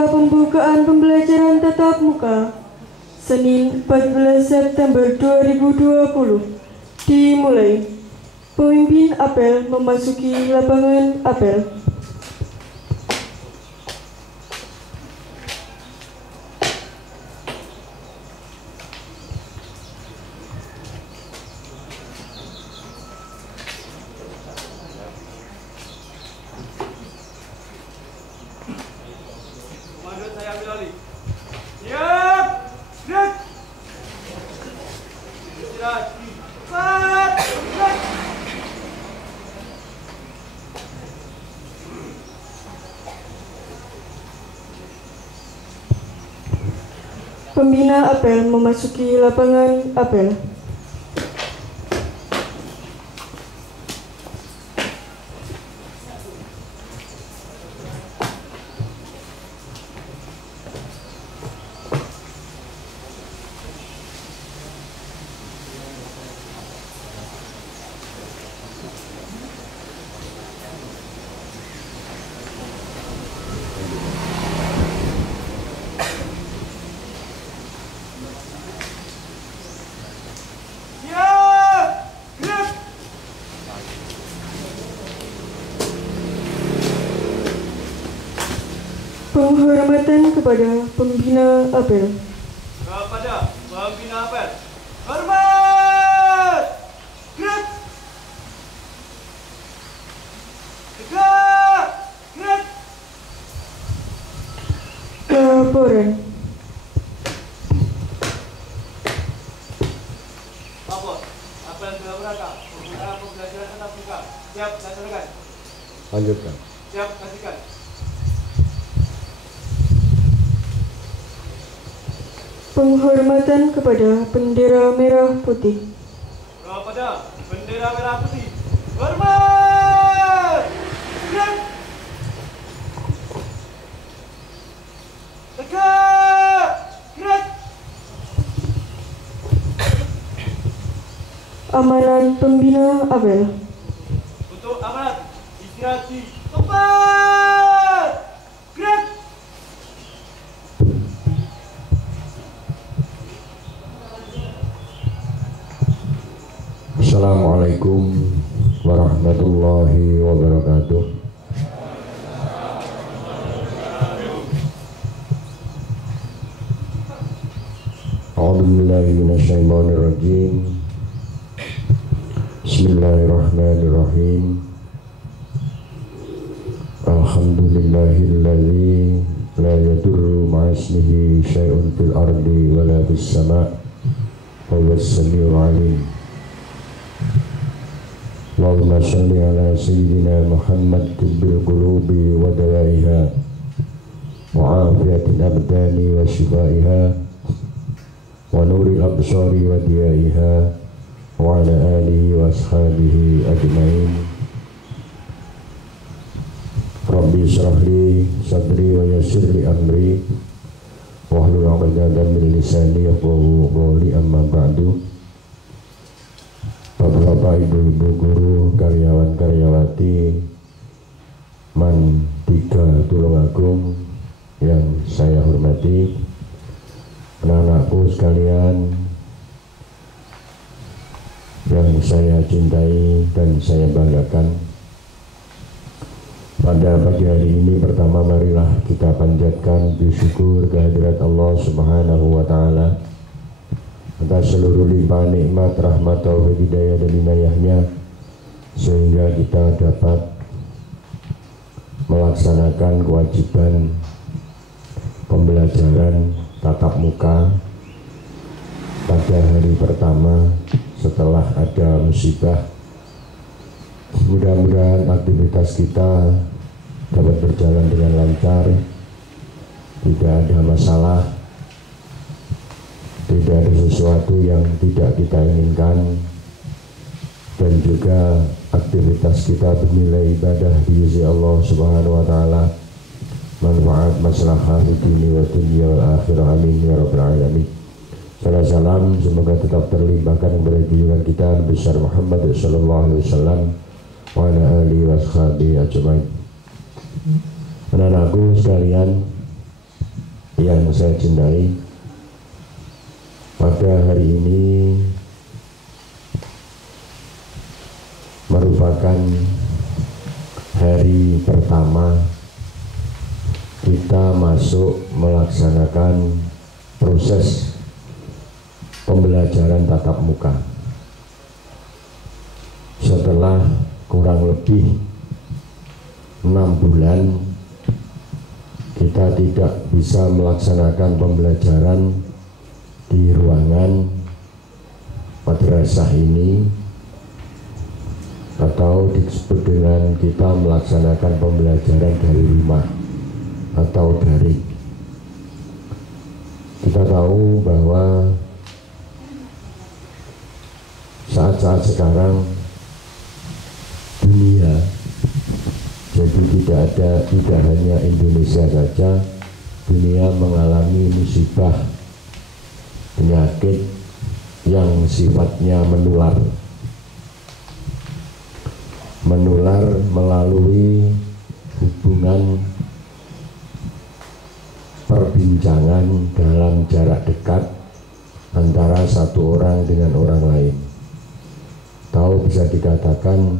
Upacara pembukaan pembelajaran tatap muka Senin 14 September 2020 dimulai. Pemimpin apel memasuki lapangan apel. Pembina apel memasuki lapangan apel. Penghormatan kepada pembina apel. Kepada pembina apel. Hormat! Gerak! Tegak! Gerak! Laporan. Lapor. Apel dalam rangka pembukaan pembelajaran tatap muka. Siap laksanakan. Lanjutkan. Siap kasihkan. Penghormatan kepada bendera merah putih. Kepada bendera merah putih. Hormat! Gerak! Tegak! Gerak! Amanat pembina apel. Untuk amanat istirahat di tempat. Gerak! Assalamualaikum warahmatullahi wabarakatuh. A'udzubillahi minasyaitonirrajim. Bismillahirrahmanirrahim. Alhamdulillahilladzi la yadurru ma'asmihi syai'un fil ardi wa la fis sama' wa huwas samiul 'alim. Allahumma shalli ala sayyidina Muhammad tibbil qulubi wa dawaiha wa afiyatil abdani wa shifaiha wa nuril absari wa diyaiha wa ala alihi wa ashabihi ajma'in. Rabbi shrah li sadri wa yassir li amri wahlul 'uqdatam min lisani yafqahu qawli, amma ba'du. Bapak, ibu-ibu guru, karyawan-karyawati Man 3 Tulungagung yang saya hormati, anak-anakku sekalian yang saya cintai dan saya banggakan. Pada pagi hari ini, pertama marilah kita panjatkan bersyukur kehadirat Allah Subhanahu wa Ta'ala atas seluruh limpahan nikmat, rahmat, taufik, hidayah dan inayahnya, sehingga kita dapat melaksanakan kewajiban pembelajaran tatap muka pada hari pertama setelah ada musibah. Mudah-mudahan aktivitas kita dapat berjalan dengan lancar, tidak ada masalah, tidak ada sesuatu yang tidak kita inginkan, dan juga aktivitas kita bernilai ibadah di sisi Allah Subhanahu wa Ta'ala, manfaat maslahah di dunia wa dunia wal akhirah, amin ya rabbal alamin. Salam semoga tetap terlimpahkan kepada junjungan kita besar Muhammad sallallahu alaihi wasallam wa ala alihi washabihi ajmain. Anak-anakku sekalian, yang saya cintai, pada hari ini merupakan hari pertama kita masuk melaksanakan proses pembelajaran tatap muka. Setelah kurang lebih 6 bulan kita tidak bisa melaksanakan pembelajaran di ruangan madrasah ini, atau disebut dengan kita melaksanakan pembelajaran dari rumah atau daring. Kita tahu bahwa saat-saat sekarang dunia, jadi tidak hanya Indonesia saja, dunia mengalami musibah penyakit yang sifatnya menular melalui hubungan perbincangan dalam jarak dekat antara satu orang dengan orang lain. Tahu bisa dikatakan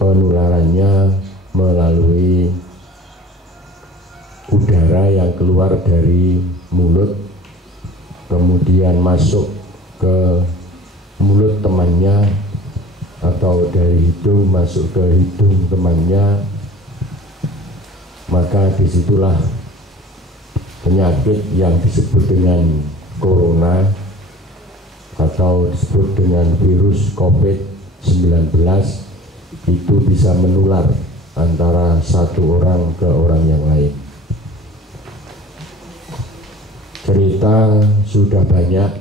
penularannya melalui udara yang keluar dari mulut, kemudian masuk ke mulut temannya, atau dari hidung masuk ke hidung temannya. Maka disitulah penyakit yang disebut dengan corona atau disebut dengan virus COVID-19 itu bisa menular antara satu orang ke orang yang lain. Cerita sudah banyak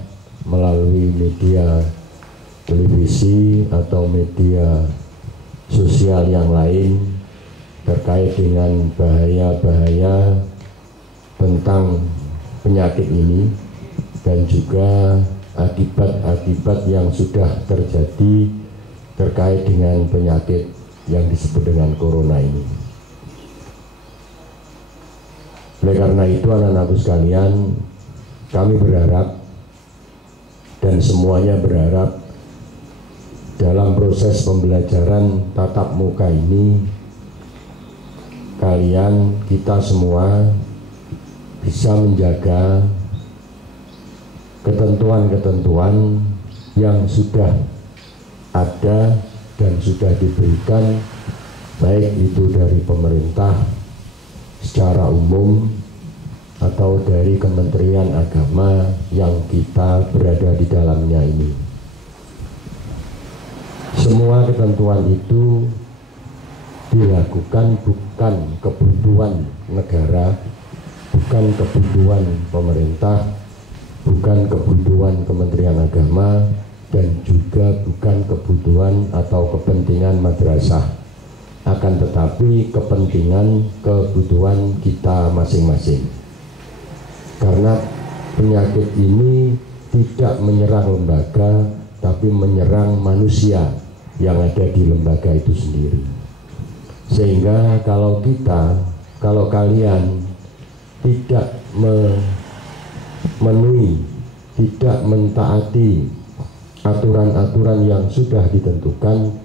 melalui media televisi atau media sosial yang lain terkait dengan bahaya-bahaya tentang penyakit ini dan juga akibat-akibat yang sudah terjadi terkait dengan penyakit yang disebut dengan corona ini. Oleh karena itu, anak-anakku sekalian, kami berharap dan semuanya berharap dalam proses pembelajaran tatap muka ini kalian, kita semua bisa menjaga ketentuan-ketentuan yang sudah ada dan sudah diberikan, baik itu dari pemerintah secara umum atau dari Kementerian Agama yang kita berada di dalamnya ini. Semua ketentuan itu dilakukan bukan kebutuhan negara, bukan kebutuhan pemerintah, bukan kebutuhan Kementerian Agama, dan juga bukan kebutuhan atau kepentingan madrasah, akan tetapi kepentingan kebutuhan kita masing-masing. Karena penyakit ini tidak menyerang lembaga, tapi menyerang manusia yang ada di lembaga itu sendiri. Sehingga kalau kalian tidak memenuhi, tidak mentaati aturan-aturan yang sudah ditentukan,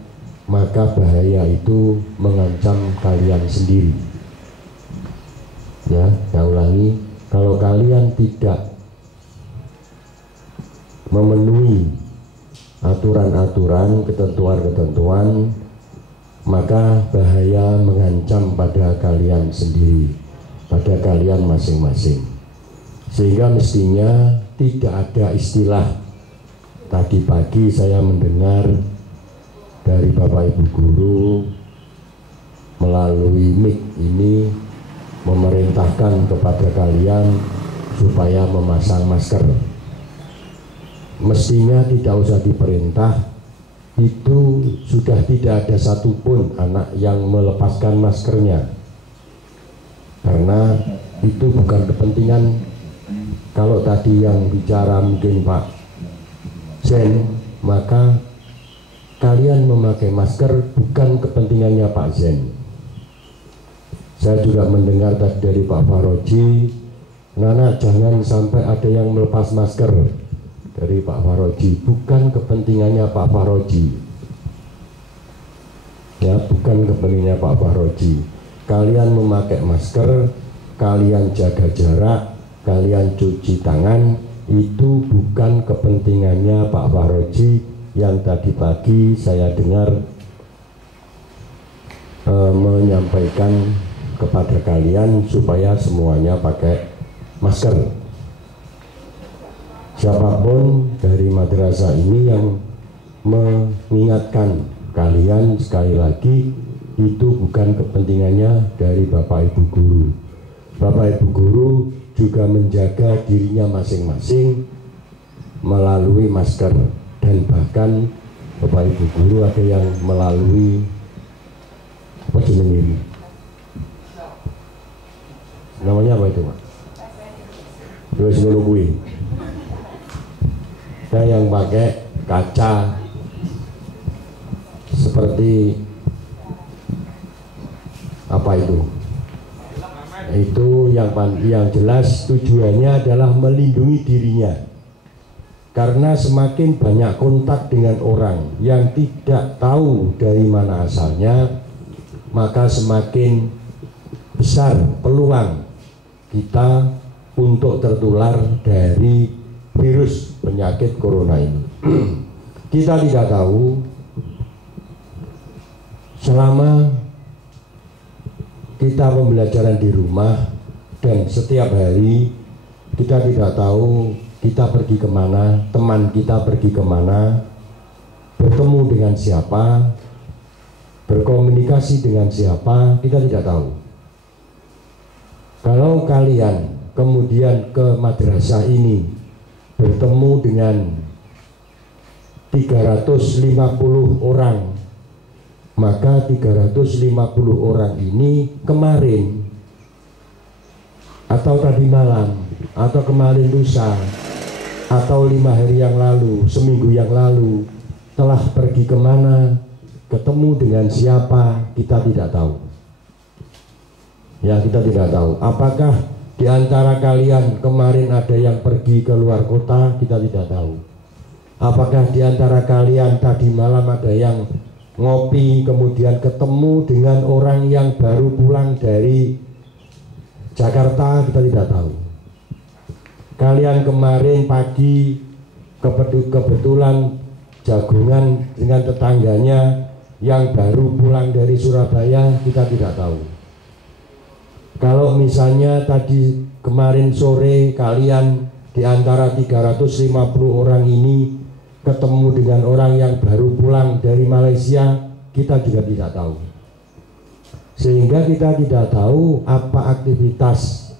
maka bahaya itu mengancam kalian sendiri. Ya, saya ulangi, kalau kalian tidak memenuhi aturan-aturan, ketentuan-ketentuan, maka bahaya mengancam pada kalian sendiri, pada kalian masing-masing. Sehingga mestinya tidak ada istilah. Tadi pagi saya mendengar dari Bapak Ibu Guru melalui mic ini memerintahkan kepada kalian supaya memasang masker. Mestinya tidak usah diperintah, itu sudah tidak ada satupun anak yang melepaskan maskernya, karena itu bukan kepentingan. Kalau tadi yang bicara mungkin Pak Zen, maka kalian memakai masker bukan kepentingannya Pak Zen. Saya juga mendengar tadi dari Pak Faroji Nana, jangan sampai ada yang melepas masker dari Pak Faroji. Bukan kepentingannya Pak Faroji. Ya, bukan kepentingannya Pak Faroji. Kalian memakai masker, kalian jaga jarak, kalian cuci tangan, itu bukan kepentingannya Pak Faroji yang tadi pagi saya dengar menyampaikan kepada kalian supaya semuanya pakai masker. Siapapun dari madrasah ini yang mengingatkan kalian sekali lagi, itu bukan kepentingannya dari Bapak Ibu Guru. Bapak Ibu Guru juga menjaga dirinya masing-masing melalui masker, dan bahkan Bapak Ibu Guru ada yang melalui apa ini? Namanya apa itu, Pak? Terus nungguin. Ada yang pakai kaca seperti apa itu? Itu yang jelas tujuannya adalah melindungi dirinya. Karena semakin banyak kontak dengan orang yang tidak tahu dari mana asalnya, maka semakin besar peluang kita untuk tertular dari virus penyakit corona ini. Kita tidak tahu selama kita pembelajaran di rumah dan setiap hari, kita tidak tahu kita pergi kemana, teman kita pergi kemana, bertemu dengan siapa, berkomunikasi dengan siapa, kita tidak tahu. Kalau kalian kemudian ke madrasah ini bertemu dengan 350 orang, maka 350 orang ini kemarin atau tadi malam atau kemarin lusa atau 5 hari yang lalu, seminggu yang lalu telah pergi kemana, ketemu dengan siapa, kita tidak tahu. Ya, kita tidak tahu. Apakah di antara kalian kemarin ada yang pergi ke luar kota, kita tidak tahu. Apakah di antara kalian tadi malam ada yang ngopi kemudian ketemu dengan orang yang baru pulang dari Jakarta, kita tidak tahu. Kalian kemarin pagi kebetulan jagungan dengan tetangganya yang baru pulang dari Surabaya, kita tidak tahu. Kalau misalnya tadi kemarin sore kalian di antara 350 orang ini ketemu dengan orang yang baru pulang dari Malaysia, kita juga tidak tahu. Sehingga kita tidak tahu apa aktivitas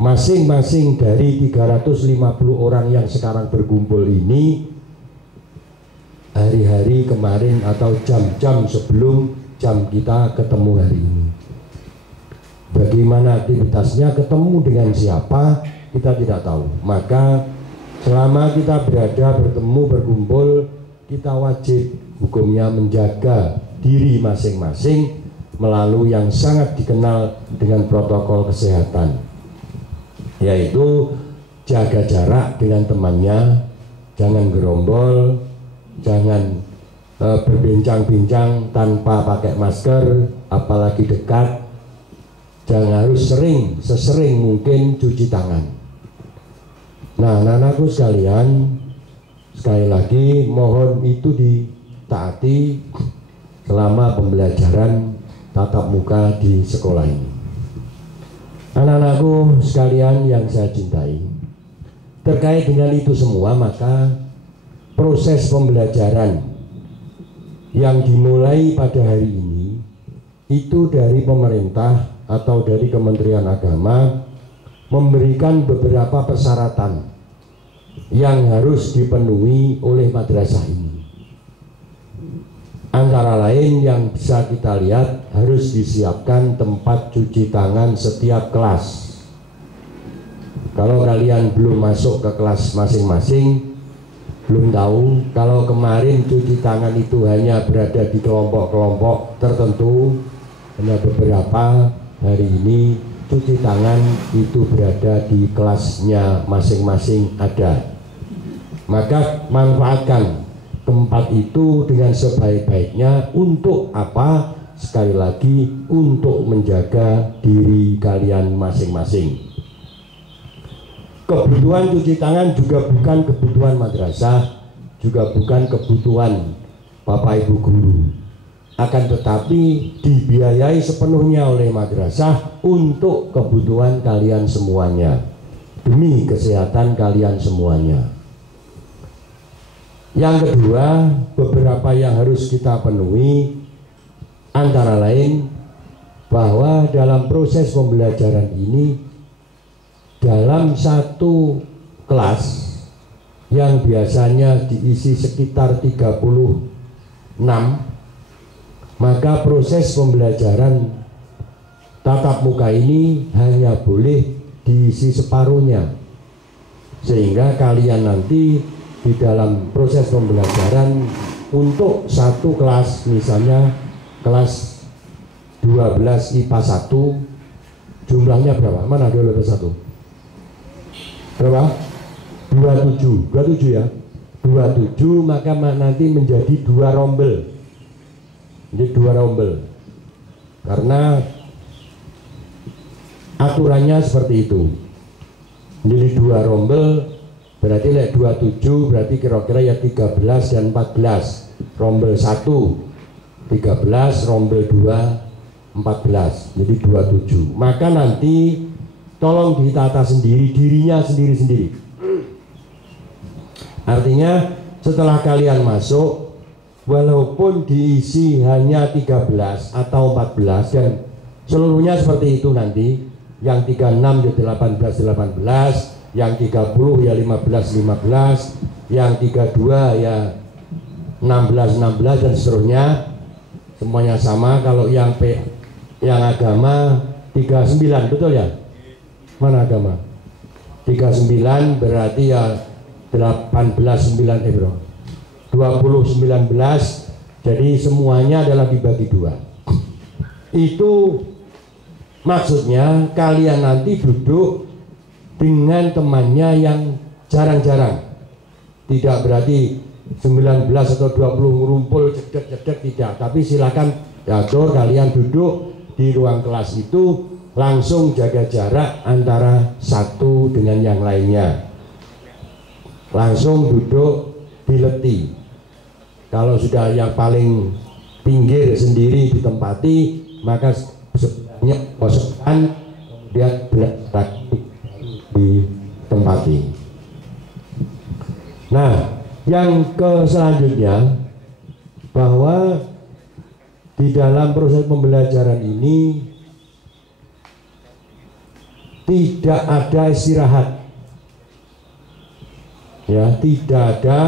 masing-masing dari 350 orang yang sekarang berkumpul ini hari-hari kemarin atau jam-jam sebelum jam kita ketemu hari ini. Bagaimana aktivitasnya, ketemu dengan siapa, kita tidak tahu. Maka selama kita bertemu, berkumpul, kita wajib hukumnya menjaga diri masing-masing melalui yang sangat dikenal dengan protokol kesehatan, yaitu jaga jarak dengan temannya, jangan gerombol, jangan berbincang-bincang tanpa pakai masker, apalagi dekat. Jangan, harus sesering mungkin cuci tangan. Nah, anak-anakku sekalian, sekali lagi mohon itu ditaati selama pembelajaran tatap muka di sekolah ini. Anak-anakku sekalian yang saya cintai, terkait dengan itu semua, maka proses pembelajaran yang dimulai pada hari ini itu dari pemerintah atau dari Kementerian Agama memberikan beberapa persyaratan yang harus dipenuhi oleh madrasah ini. Antara lain yang bisa kita lihat, harus disiapkan tempat cuci tangan setiap kelas. Kalau kalian belum masuk ke kelas masing-masing, belum tahu, kalau kemarin cuci tangan itu hanya berada di kelompok-kelompok tertentu, hanya beberapa, hari ini cuci tangan itu berada di kelasnya masing-masing ada. Maka manfaatkan tempat itu dengan sebaik-baiknya untuk apa? Sekali lagi, untuk menjaga diri kalian masing-masing. Kebutuhan cuci tangan juga bukan kebutuhan madrasah, juga bukan kebutuhan Bapak Ibu guru. Akan tetapi dibiayai sepenuhnya oleh madrasah untuk kebutuhan kalian semuanya, demi kesehatan kalian semuanya. Yang kedua, beberapa yang harus kita penuhi antara lain bahwa dalam proses pembelajaran ini, dalam satu kelas yang biasanya diisi sekitar 36, maka proses pembelajaran tatap muka ini hanya boleh diisi separuhnya, sehingga kalian nanti di dalam proses pembelajaran untuk satu kelas, misalnya kelas 12 IPA 1, jumlahnya berapa? Mana 12 IPA 1? Berapa? 27 ya, 27, maka nanti menjadi 2 rombel. Jadi 2 rombel, karena aturannya seperti itu. Jadi 2 rombel berarti 27, berarti kira-kira ya 13 dan 14. Rombel 1 13, rombel 2 14, jadi 27. Maka nanti tolong ditata sendiri, dirinya sendiri-sendiri. Artinya setelah kalian masuk, walaupun diisi hanya 13 atau 14, dan seluruhnya seperti itu nanti, yang 36 ya 18, yang 30 ya 15, yang 32 ya 16 dan seterusnya, semuanya sama. Kalau yang agama 39, betul ya? Mana agama? 39 berarti ya 18 9 bro. 20 19, jadi semuanya adalah dibagi 2. Itu maksudnya kalian nanti duduk dengan temannya yang jarang-jarang. Tidak berarti 19 atau 20 ngumpul cedek-cedek, tidak. Tapi silakan atur kalian duduk di ruang kelas itu, langsung jaga jarak antara satu dengan yang lainnya. Langsung duduk dileti. Kalau sudah yang paling pinggir sendiri ditempati, maka sebenarnya kosongkan, kemudian belajar ditempati. Nah, yang selanjutnya, bahwa di dalam proses pembelajaran ini tidak ada istirahat, ya, tidak ada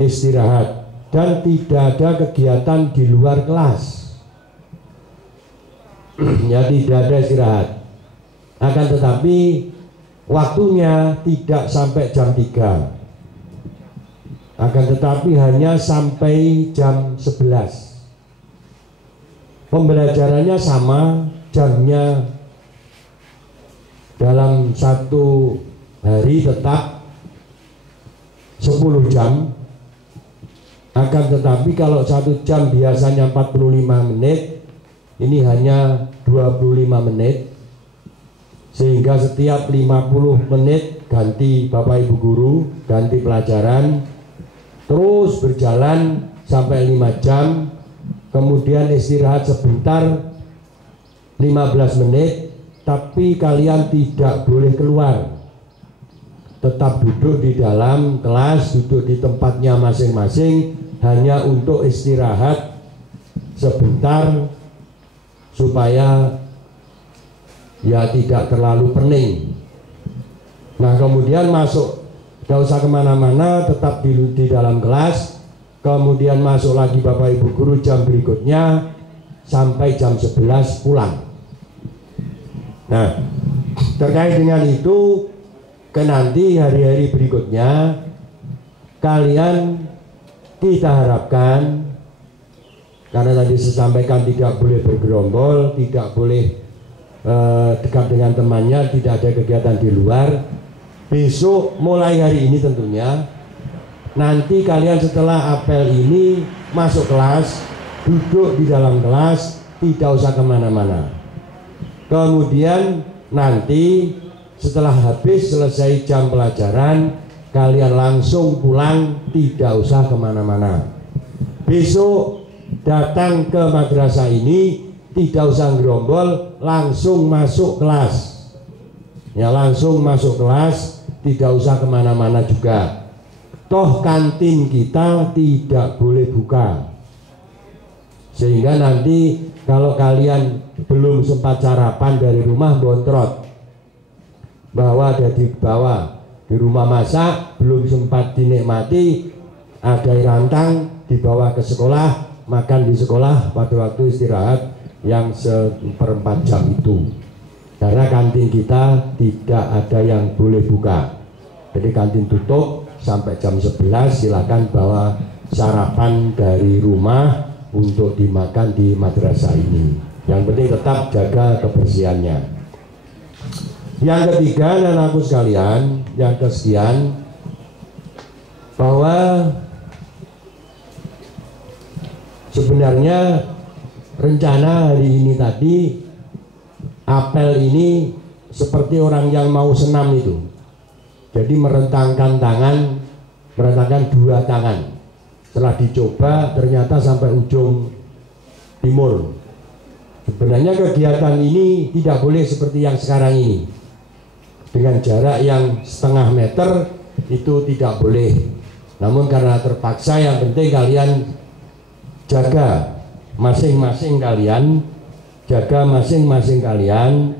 istirahat, dan tidak ada kegiatan di luar kelas. Ya, tidak ada istirahat. Akan tetapi waktunya tidak sampai jam 3, akan tetapi hanya sampai jam 11. Pembelajarannya sama, jamnya dalam satu hari tetap 10 jam. Akan tetapi kalau 1 jam biasanya 45 menit, ini hanya 25 menit, sehingga setiap 50 menit ganti Bapak Ibu guru, ganti pelajaran, terus berjalan sampai 5 jam, kemudian istirahat sebentar 15 menit, tapi kalian tidak boleh keluar, tetap duduk di dalam kelas, duduk di tempatnya masing-masing, hanya untuk istirahat sebentar supaya ya tidak terlalu pening. Nah, kemudian masuk, gak usah kemana-mana, tetap di dalam kelas, kemudian masuk lagi Bapak Ibu guru jam berikutnya sampai jam 11 pulang. Nah, terkait dengan itu, ke nanti hari-hari berikutnya kalian, kita harapkan, karena tadi saya sampaikan tidak boleh bergerombol, tidak boleh dekat dengan temannya, tidak ada kegiatan di luar. Besok mulai hari ini tentunya, nanti kalian setelah apel ini masuk kelas, duduk di dalam kelas, tidak usah kemana-mana. Kemudian nanti setelah habis selesai jam pelajaran, kalian langsung pulang, tidak usah kemana-mana. Besok datang ke madrasah ini, tidak usah gerombol, langsung masuk kelas. Ya, langsung masuk kelas, tidak usah kemana-mana juga. Toh kantin kita tidak boleh buka. Sehingga nanti kalau kalian belum sempat sarapan dari rumah, bontrot, bawa ada di bawah, di rumah masak, belum sempat dinikmati, ada rantang, dibawa ke sekolah, makan di sekolah pada waktu istirahat yang seperempat jam itu. Karena kantin kita tidak ada yang boleh buka. Jadi kantin tutup sampai jam 11, silakan bawa sarapan dari rumah untuk dimakan di madrasah ini. Yang penting tetap jaga kebersihannya. Yang ketiga, anakku sekalian, yang kesekian, bahwa sebenarnya rencana hari ini tadi, apel ini seperti orang yang mau senam itu. Jadi merentangkan tangan, merentangkan dua tangan. Setelah dicoba ternyata sampai ujung timur. Sebenarnya kegiatan ini tidak boleh seperti yang sekarang ini. Dengan jarak yang setengah meter itu tidak boleh. Namun karena terpaksa, yang penting kalian jaga masing-masing kalian, jaga masing-masing kalian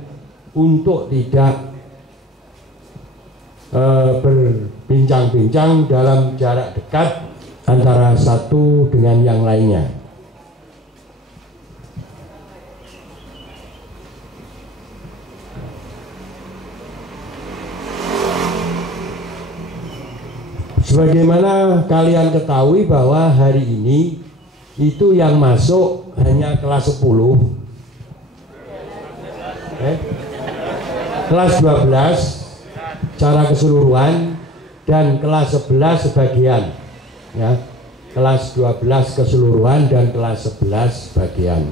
untuk tidak berbincang-bincang dalam jarak dekat antara satu dengan yang lainnya. Sebagaimana kalian ketahui bahwa hari ini itu yang masuk hanya kelas 10, kelas 12 secara keseluruhan, dan kelas 11 sebagian. Ya, kelas 12 keseluruhan dan kelas 11 bagian.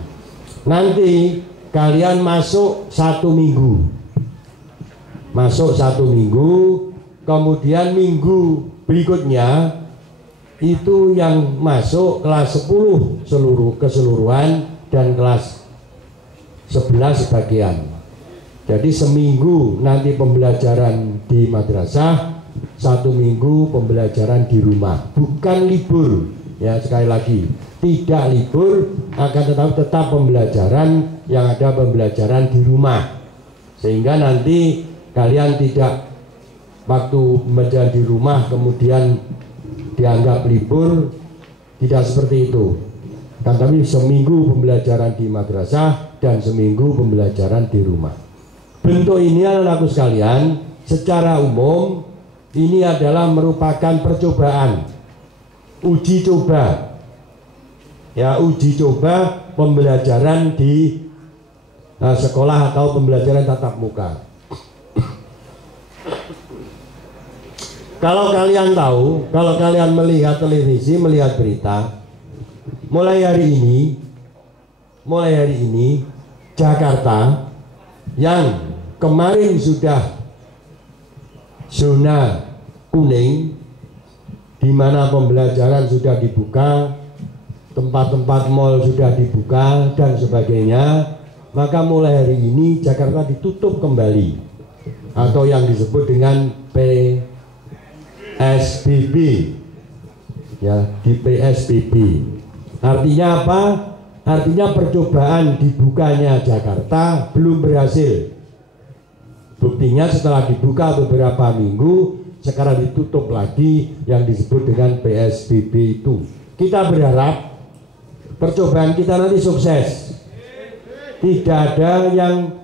Nanti kalian masuk 1 minggu, kemudian minggu berikutnya itu yang masuk kelas 10 keseluruhan dan kelas 11 sebagian. Jadi seminggu nanti pembelajaran di madrasah, 1 minggu pembelajaran di rumah, bukan libur ya. Sekali lagi, tidak libur, akan tetap pembelajaran, yang ada pembelajaran di rumah, sehingga nanti kalian tidak waktu belajar di rumah kemudian dianggap libur, tidak seperti itu. Kan kami seminggu pembelajaran di madrasah dan seminggu pembelajaran di rumah. Bentuk ini, anak-anakku sekalian, secara umum ini adalah merupakan percobaan, uji coba, ya, uji coba pembelajaran di sekolah atau pembelajaran tatap muka. Kalau kalian tahu, kalau kalian melihat televisi, melihat berita, mulai hari ini Jakarta yang kemarin sudah zona kuning, di mana pembelajaran sudah dibuka, tempat-tempat mal sudah dibuka dan sebagainya, maka mulai hari ini Jakarta ditutup kembali, atau yang disebut dengan PSBB, ya, di PSBB. Artinya apa? Artinya percobaan dibukanya Jakarta belum berhasil. Buktinya setelah dibuka beberapa minggu, sekarang ditutup lagi, yang disebut dengan PSBB itu. Kita berharap percobaan kita nanti sukses. Tidak ada yang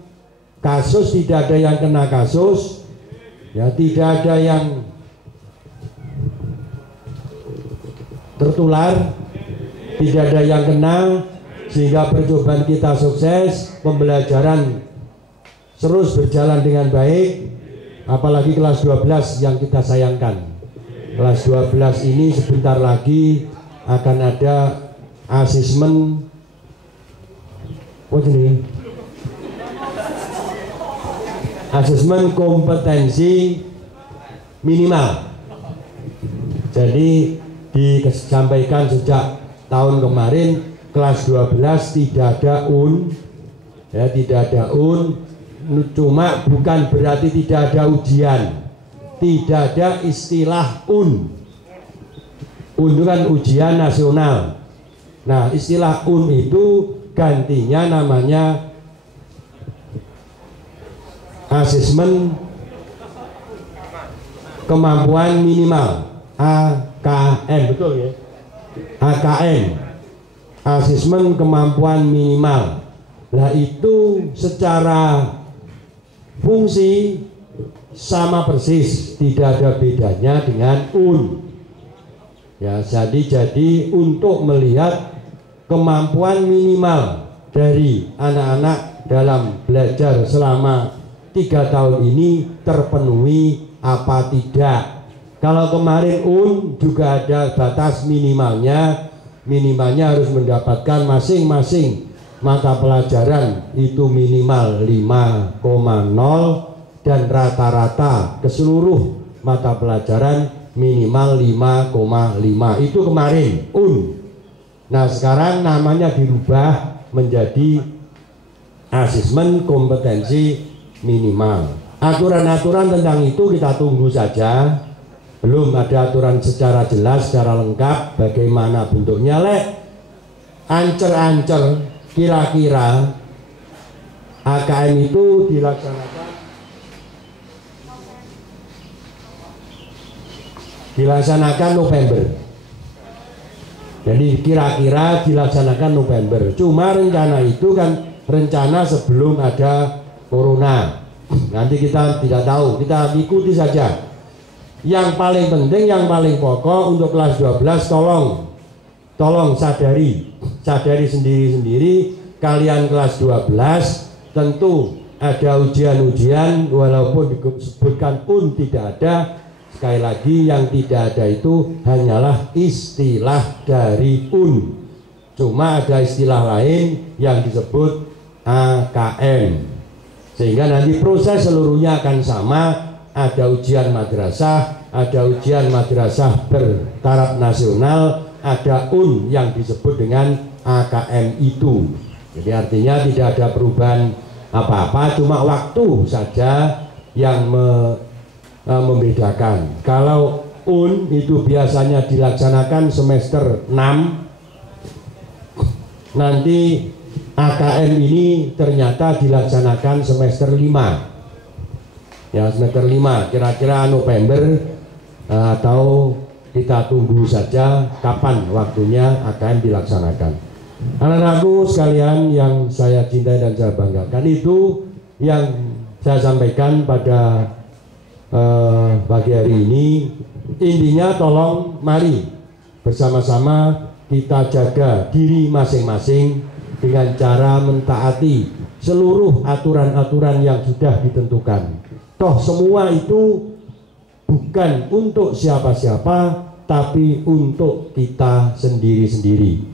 kasus, tidak ada yang kena kasus, ya, tidak ada yang tertular, tidak ada yang kena, sehingga percobaan kita sukses, pembelajaran terus berjalan dengan baik, apalagi kelas 12 yang kita sayangkan. Kelas 12 ini sebentar lagi akan ada asesmen asesmen kompetensi minimal. Jadi disampaikan sejak tahun kemarin kelas 12 tidak ada ya, tidak ada cuma bukan berarti tidak ada ujian, tidak ada istilah itu kan ujian nasional. Nah, istilah itu gantinya namanya asesmen kemampuan minimal, AKM, betul ya? AKM, asesmen kemampuan minimal. Nah, itu secara fungsi sama persis, tidak ada bedanya dengan ya, jadi untuk melihat kemampuan minimal dari anak-anak dalam belajar selama 3 tahun ini terpenuhi apa tidak. Kalau kemarin juga ada batas minimalnya harus mendapatkan masing-masing mata pelajaran itu minimal 5,0 dan rata-rata ke seluruh mata pelajaran minimal 5,5. Itu kemarin Nah, sekarang namanya dirubah menjadi asesmen kompetensi minimal. Aturan-aturan tentang itu kita tunggu saja. Belum ada aturan secara jelas, secara lengkap bagaimana bentuknya. Ancer-ancer kira-kira AKM itu dilaksanakan November. Jadi kira-kira dilaksanakan November. Cuma rencana itu kan rencana sebelum ada corona. Nanti kita tidak tahu, kita ikuti saja. Yang paling penting, yang paling pokok untuk kelas 12 tolong sadari sendiri-sendiri. Kalian kelas 12 tentu ada ujian-ujian, walaupun disebutkan tidak ada. Sekali lagi, yang tidak ada itu hanyalah istilah dari cuma ada istilah lain yang disebut AKM, sehingga nanti proses seluruhnya akan sama. Ada ujian madrasah, ada ujian madrasah bertaraf nasional, ada yang disebut dengan AKM itu. Jadi artinya tidak ada perubahan apa-apa, cuma waktu saja yang membedakan. Kalau itu biasanya dilaksanakan semester 6, nanti AKM ini ternyata dilaksanakan semester 5. Ya, semester 5 kira-kira November, atau kita tunggu saja kapan waktunya AKM dilaksanakan. Anak-anakku sekalian yang saya cintai dan saya banggakan, itu yang saya sampaikan pada pagi hari ini. Intinya tolong mari bersama-sama kita jaga diri masing-masing dengan cara mentaati seluruh aturan-aturan yang sudah ditentukan. Toh semua itu bukan untuk siapa-siapa, tapi untuk kita sendiri-sendiri.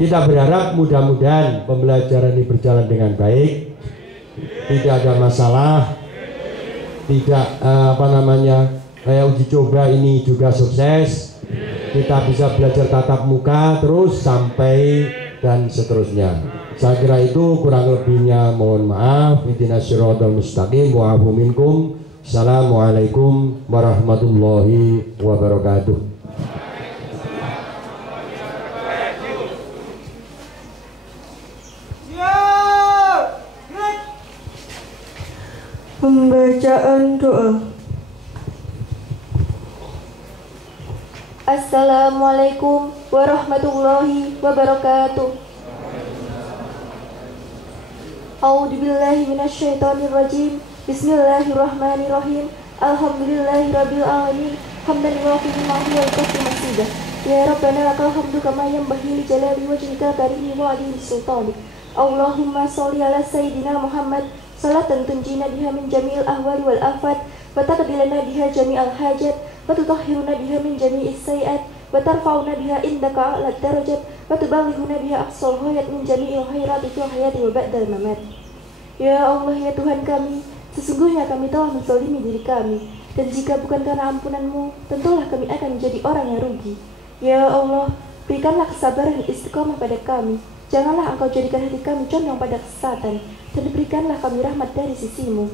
Kita berharap mudah-mudahan pembelajaran ini berjalan dengan baik, tidak ada masalah, tidak uji coba ini juga sukses. Kita bisa belajar tatap muka terus sampai dan seterusnya. Saya kira itu, kurang lebihnya mohon maaf. Ihdinas siratal mustaqim wa afu minkum. Assalamualaikum warahmatullahi wabarakatuh. Pembacaan doa. Assalamualaikum warahmatullahi wabarakatuh. A'udzubillahi minasyaitonirrajim. Bismillahirrahmanirrahim. Alhamdulillahirabbil alamin. Hamdan yuwafiqu ni'amahu wa yukafi masidah. Ya Rabbana lakal hamdu kama yanbaghi li jalali wajhika karimi wa 'azimi sultanik. Allahumma sholli ala sayyidina Muhammad salatan tunjina biha min jami'il ahwali wal afat wa taqdilana biha jami'al hajat wa tutahhiruna biha min jami'is sayiat wa tarfa'una biha indaka a'la darajat wa tuballighuna biha aqsal ghayat min jami'il khairati fil hayati wa ba'dal mamat. Ya Allah, ya Tuhan kami, sesungguhnya kami telah menzalimi diri kami, dan jika bukan karena ampunan-Mu, tentulah kami akan menjadi orang yang rugi. Ya Allah, berikanlah kesabaran dan istiqomah pada kami. Janganlah Engkau jadikan hati kami condong pada kesesatan, dan berikanlah kami rahmat dari sisi-Mu.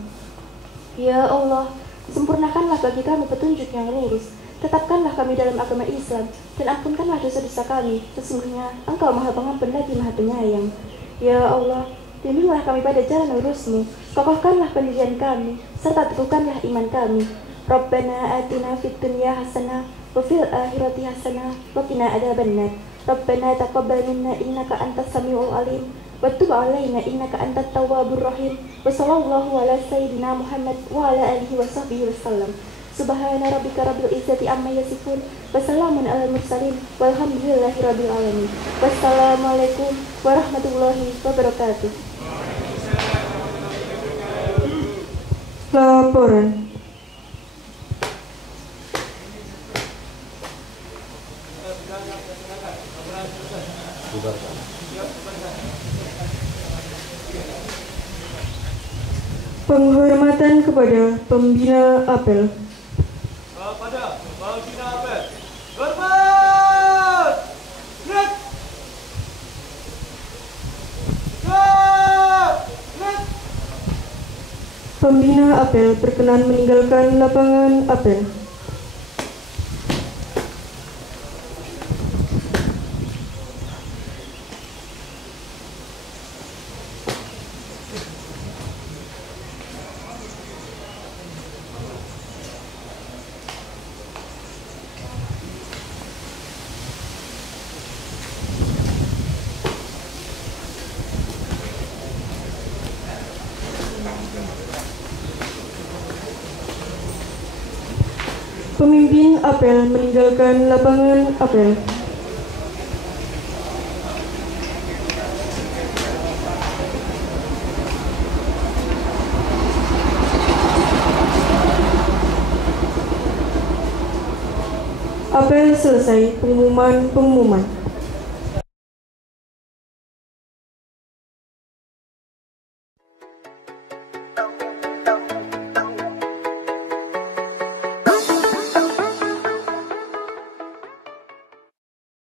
Ya Allah, sempurnakanlah bagi kami petunjuk yang lurus. Tetapkanlah kami dalam agama Islam, dan ampunkanlah dosa-dosa kami. Sesungguhnya Engkau Maha Pengampun lagi Maha Penyayang. Ya Allah, bimbinglah kami pada jalan lurus-Mu. Kokohkanlah pendirian kami, serta teguhkanlah iman kami. Rabbana atina fid dunya hasanah wa fil akhirati hasanah wa qina adzabannar. Rabbana taqabbal minna innaka antas samiul alim wa tub alaina innaka antat tawwabur rahim. Wa sallallahu ala sayyidina Muhammad wa ala alihi wa sahbihi wasallam. Subhana rabbika rabbil izzati amma yasifun wa salamun alal mursalin walhamdulillahi rabbil alamin. Wassalamualaikum warahmatullahi wabarakatuh. Laporan. Penghormatan kepada pembina apel. Kepada pembina apel. Hormat! Red! Red! Pembina apel berkenan meninggalkan lapangan apel. Pemimpin apel meninggalkan lapangan apel. Apel selesai. Pengumuman.